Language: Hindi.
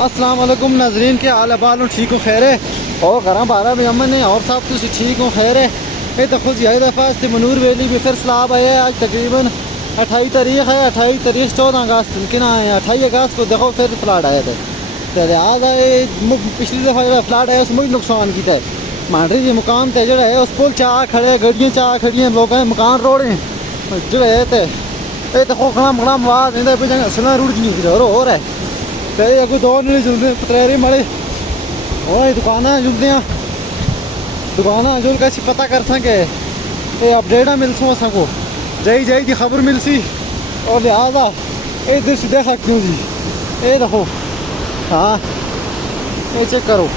अस्सलाम वालेकुम नाजरीन, के हाल बाल ठीक हो खैर है और घर बारह में अमन है और सब तुम ठीक हो खैर है। ये तो खुद यही दफ़ा से मनूर वैली भी फिर सैलाब आया है। आज तकरीबन 28 तारीख है, 28 तारीख 14 अगस्त कि ना 28 अगस्त को देखो फिर फ्लड आया था। तो लिहाजा पिछली दफ़ा जो फ्लड आया उसमें नुकसान किया है। मांडरी जी मुकाम ते जड़ा है उस पुल चाह खड़े गड्डियाँ चाह खड़ी लोग मकान रोड़े जड़े है तो देखो खड़ा मकड़ा आवाज़ सुना रुड़ जी हो रहा है। तो अगू दो नहीं जुलते पतरेरी मड़े और दुकाना जुलते हैं दुकाना जुल कैसी पता कर सके ये अपडेटा मिल सको जई जई की खबर मिल सी और लिहाजा ये दृश्य देख सकती हूँ जी। ये देखो हाँ ये चेक करो।